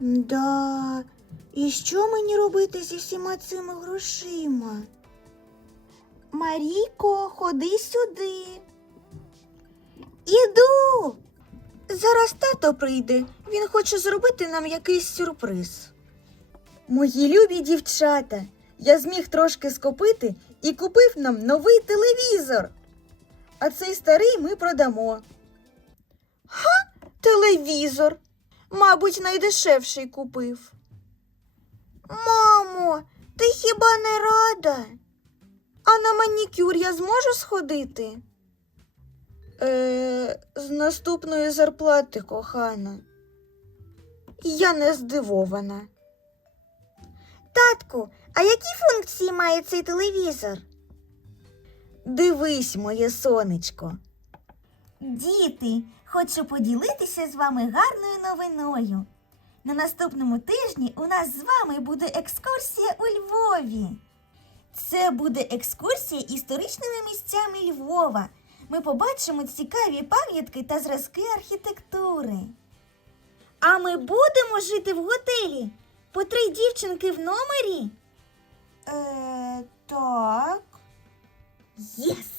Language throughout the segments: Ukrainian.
Да. І що мені робити зі всіма цими грошима? Маріко, ходи сюди. Іду. Зараз тато прийде. Він хоче зробити нам якийсь сюрприз. Мої любі дівчата, я зміг трошки скопити і купив нам новий телевізор. А цей старий ми продамо. Ха, телевізор. Мабуть, найдешевший купив. Мамо, ти хіба не рада? А на манікюр я зможу сходити? Е, з наступної зарплати, кохана. Я не здивована. Татку, а які функції має цей телевізор? Дивись, моє сонечко. Діти, хочу поділитися з вами гарною новиною. На наступному тижні у нас з вами буде екскурсія у Львові. Це буде екскурсія історичними місцями Львова. Ми побачимо цікаві пам'ятки та зразки архітектури. А ми будемо жити в готелі по три дівчинки в номері? Е, так. Єс!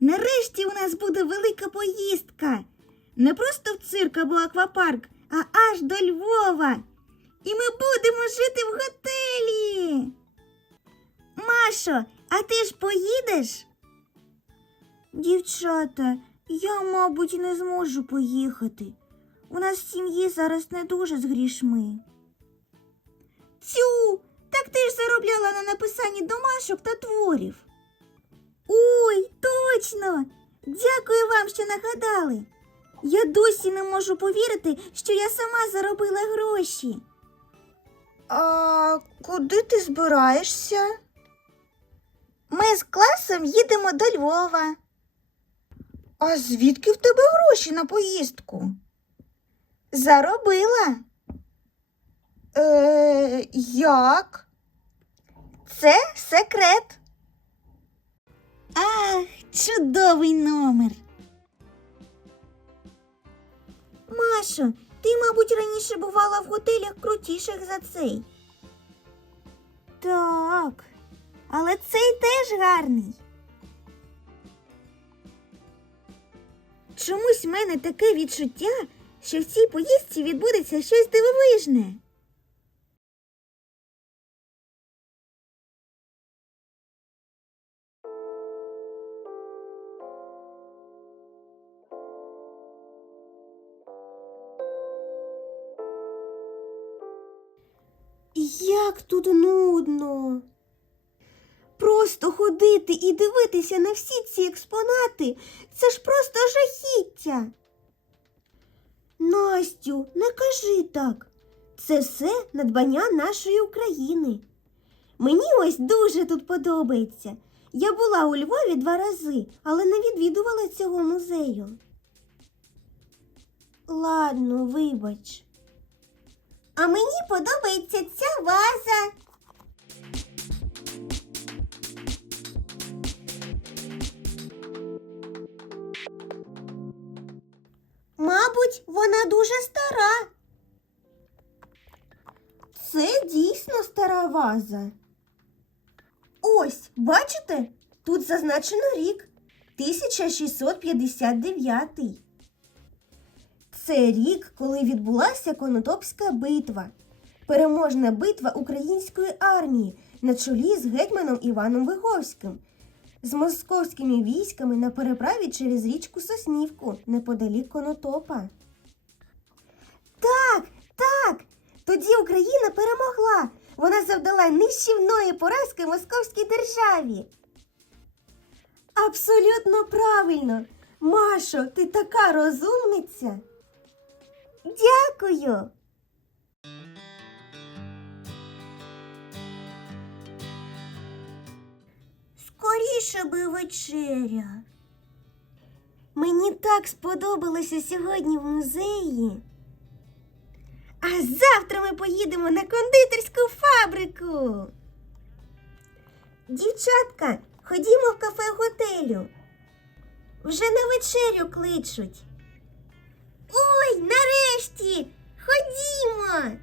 Нарешті у нас буде велика поїздка. Не просто в цирк або аквапарк, а аж до Львова. І ми будемо жити в готелі. Машо, а ти ж поїдеш? Дівчата, я, мабуть, не зможу поїхати. У нас в сім'ї зараз не дуже з грішми. Цю, так ти ж заробляла на написанні домашок та творів. Ой, точно! Дякую вам, що нагадали. Я досі не можу повірити, що я сама заробила гроші. А куди ти збираєшся? Ми з класом їдемо до Львова. А звідки в тебе гроші на поїздку? Заробила. Е, як? Це секрет. Ах, чудовий номер. Машо, ти, мабуть, раніше бувала в готелях крутіших за цей. Так, але цей теж гарний. Чомусь в мене таке відчуття, що в цій поїздці відбудеться щось дивовижне. Як тут нудно. Просто ходити і дивитися на всі ці експонати це ж просто жахіття. Настю, не кажи так. Це все надбання нашої України. Мені ось дуже тут подобається. Я була у Львові два рази, але не відвідувала цього музею. Ладно, вибач. А мені подобається ця ваза. Мабуть, вона дуже стара. Це дійсно стара ваза. Ось, бачите? Тут зазначено рік 1659. Це рік, коли відбулася Конотопська битва, переможна битва української армії на чолі з гетьманом Іваном Виговським, з московськими військами на переправі через річку Соснівку неподалік Конотопа. Так, так. Тоді Україна перемогла. Вона завдала нищівної поразки московській державі. Абсолютно правильно. Машо, ти така розумниця. Дякую. Скоріше би вечеря. Мені так сподобалося сьогодні в музеї. А завтра ми поїдемо на кондитерську фабрику. Дівчатка, ходімо в кафе готелю. Вже на вечерю кличуть. Ой, нарешті! Ходімо!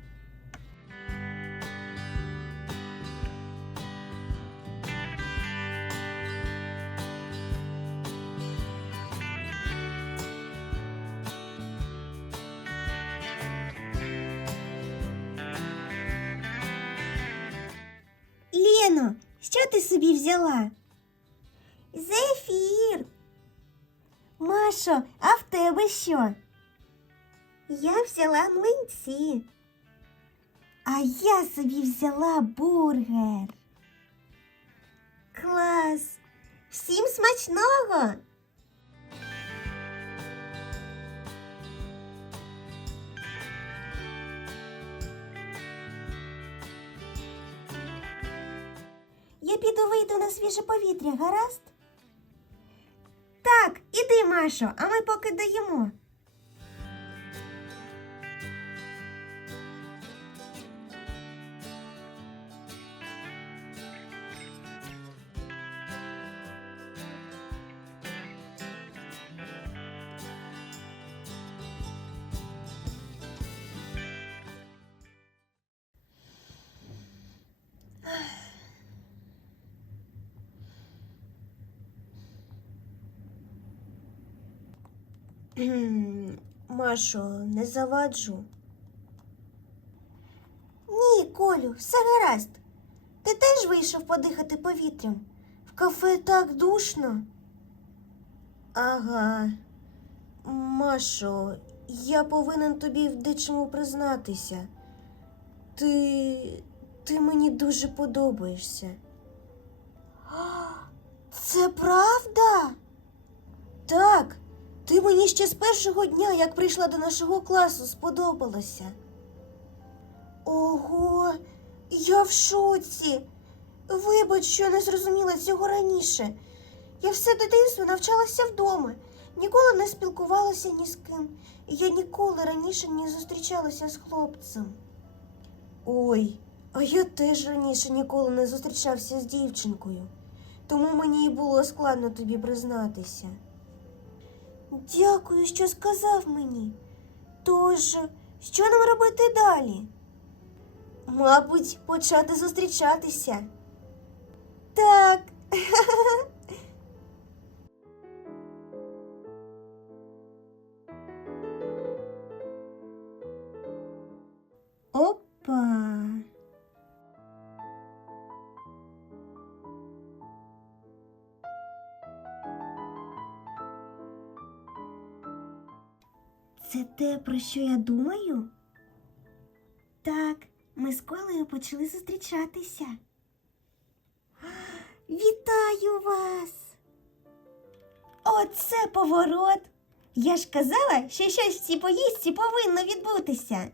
Лено, що ти собі взяла? Зефір. Машо, а в тебе що? Я взяла млинці. А я собі взяла бургер. Клас! Всім смачного! Я піду вийду на свіже повітря, гаразд? Так, іди, Машо, а ми поки доїмо. Машо, не заваджу. Ні, Колю, все гаразд. Ти теж вийшов подихати повітрям. В кафе так душно. Ага. Машо, я повинен тобі в дечому признатися. Ти. ти мені дуже подобаєшся. Це правда? Так, ти мені ще з першого дня, як прийшла до нашого класу, сподобалася. Ого, я в шоці. Вибач, що не зрозуміла цього раніше. Я все дитинство навчалася вдома, ніколи не спілкувалася ні з ким. І я ніколи раніше не зустрічалася з хлопцем. Ой, а я теж раніше ніколи не зустрічався з дівчинкою, тому мені і було складно тобі признатися. Дякую, що сказав мені. Тож, що нам робити далі? Мабуть, почати зустрічатися. Так. Це те, про що я думаю? Так, ми з Колею почали зустрічатися. Вітаю вас! Оце поворот! Я ж казала, що щось в цій поїздці повинно відбутися.